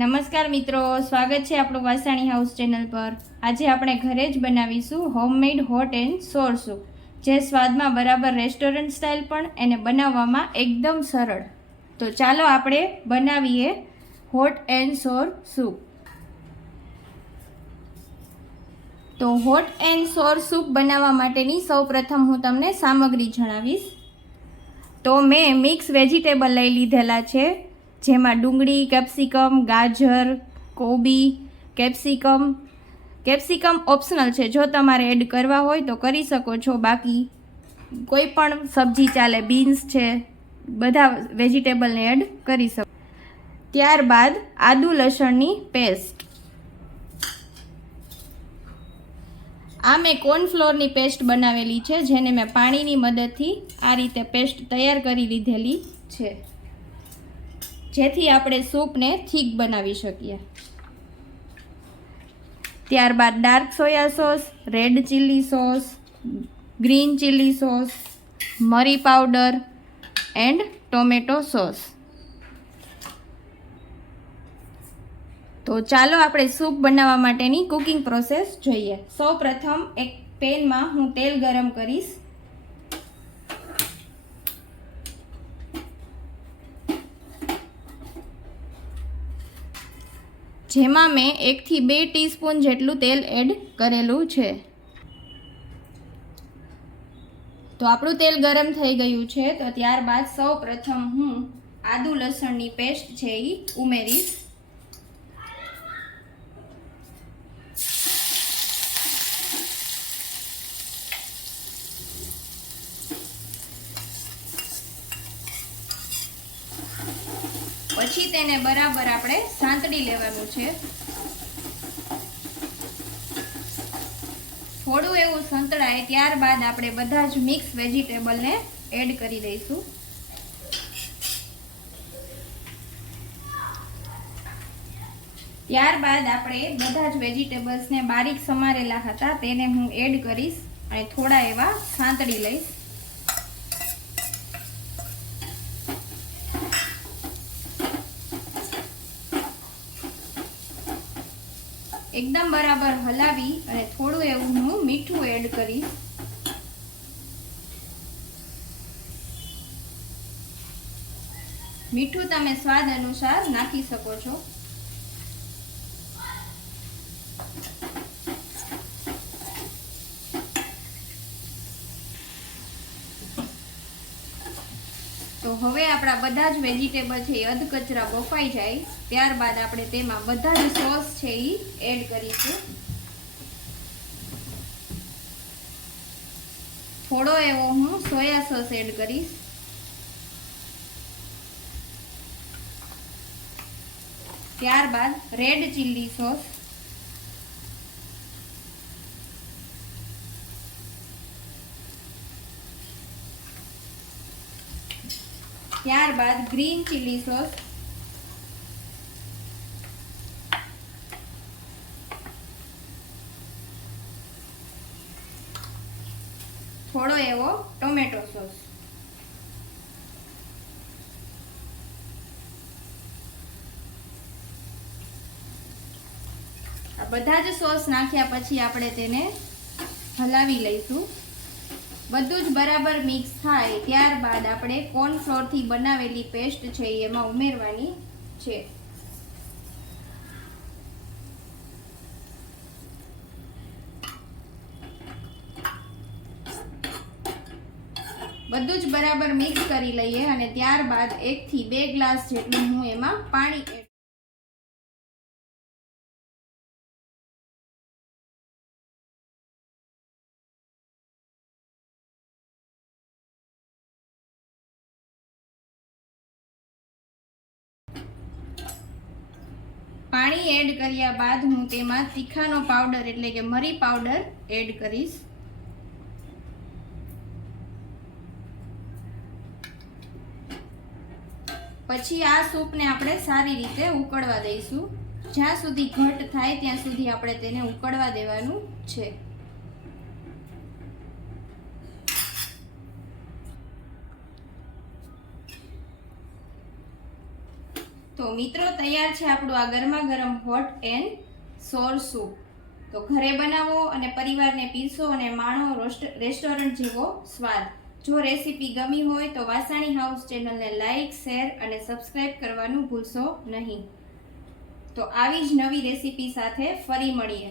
નમસ્કાર મિત્રો, સ્વાગત છે આપણું વાસાણી હાઉસ ચેનલ પર। આજે આપણે ઘરે જ બનાવીશું હોમમેડ હોટ એન્ડ સોર સૂપ, જે સ્વાદમાં બરાબર રેસ્ટોરન્ટ સ્ટાઇલ પણ એને બનાવવામાં એકદમ સરળ। તો ચાલો આપણે બનાવીએ હોટ એન્ડ સોર સૂપ। તો હોટ એન્ડ સોર સૂપ બનાવવા માટેની સૌપ્રથમ હું તમને સામગ્રી જણાવીશ। તો મેં મિક્સ વેજીટેબલ લઈ લીધેલા છે, જેમાં ડુંગળી, કેપ્સિકમ, ગાજર, કોબી, કેપ્સિકમ ઓપ્શનલ છે, જો તમારે એડ કરવા હોય તો કરી શકો છો, બાકી કોઈ પણ સબ્જી ચાલે, બીન્સ છે, બધા વેજીટેબલને એડ કરી શકો। ત્યારબાદ આદુ લસણની પેસ્ટ, આ મેં કોર્નફ્લોરની પેસ્ટ બનાવેલી છે, જેને મેં પાણીની મદદથી આ રીતે પેસ્ટ તૈયાર કરી લીધેલી છે, જેથી આપણે સૂપને થીક બનાવી શકીએ। ત્યારબાદ dark soya sauce, red chilli sauce, green chilli sauce, મરી પાવડર એન્ડ ટોમેટો સોસ। તો ચાલો આપણે સૂપ બનાવવા માટેની કુકિંગ પ્રોસેસ જોઈએ। સૌપ્રથમ એક પેનમાં હું તેલ ગરમ કરીશ, જેમાં મેં 1 થી 2 ટીસ્પૂન જેટલું તેલ એડ કરેલું છે। તો આપણું તેલ ગરમ થઈ ગયું છે, તો ત્યારબાદ સૌપ્રથમ હું આદુ લસણની પેસ્ટ છે એ ઉમેરીશ। પછી તેને બરાબર આપણે સાંતળી લેવાનું છે। થોડું એવું સંતળાય ત્યારબાદ આપણે બધા જ મિક્સ વેજીટેબલને એડ કરી દઈશું। ત્યારબાદ આપણે બધા જ વેજીટેબલ્સને બારીક સમારેલા હતા તેને હું એડ કરીશ અને થોડા એવા સાંતળી લઈશ। એકદમ બરાબર હલાવી અને થોડું એવું હું મીઠું એડ કરીશ। મીઠું તમે સ્વાદ અનુસાર નાખી શકો છો। તો હવે આપણા બધા જ વેજીટેબલ છે એ અધકચરા બફાઈ જાય ત્યારબાદ આપણે તેમાં બધા જ સોસ છે એ એડ કરીશું। થોડો એવો હું સોયા સોસ એડ કરીશ। ત્યારબાદ રેડ ચીલી સોસ, ત્યારબાદ ગ્રીન ચીલી સોસ, થોડો એવો ટોમેટો સોસ। આ બધા જ સોસ નાખ્યા પછી આપણે તેને હલાવી લઈશું। બધું જ બરાબર મિક્સ થાય ત્યારબાદ આપણે કોર્નફ્લોરથી બનાવેલી પેસ્ટ છે એમાં ઉમેરવાની છે। બધું જ બરાબર મિક્સ કરી લઈએ અને ત્યારબાદ 1 થી 2 ગ્લાસ જેટલું હું એમાં પાણી એડ કર્યા બાદ હું તેમાં તીખાનો પાવડર એટલે કે મરી પાવડર એડ કરીશ। પછી આ સૂપને આપણે સારી રીતે ઉકળવા દઈશું। જ્યાં સુધી ઘટ થાય ત્યાં સુધી આપણે તેને ઉકળવા દેવાનું છે। તો મિત્રો તૈયાર છે આપણું આ ગરમા ગરમ હોટ એન્ડ સોર સૂપ. તો ઘરે બનાવો અને પરિવારને પીરસો અને માણો રેસ્ટોરન્ટ જેવો સ્વાદ. જો રેસીપી ગમી હોય તો વાસાણી હાઉસ ચેનલને લાઇક, શેર અને સબસ્ક્રાઇબ કરવાનું ભૂલશો નહીં. તો આવી જ નવી રેસીપી સાથે ફરી મળીએ.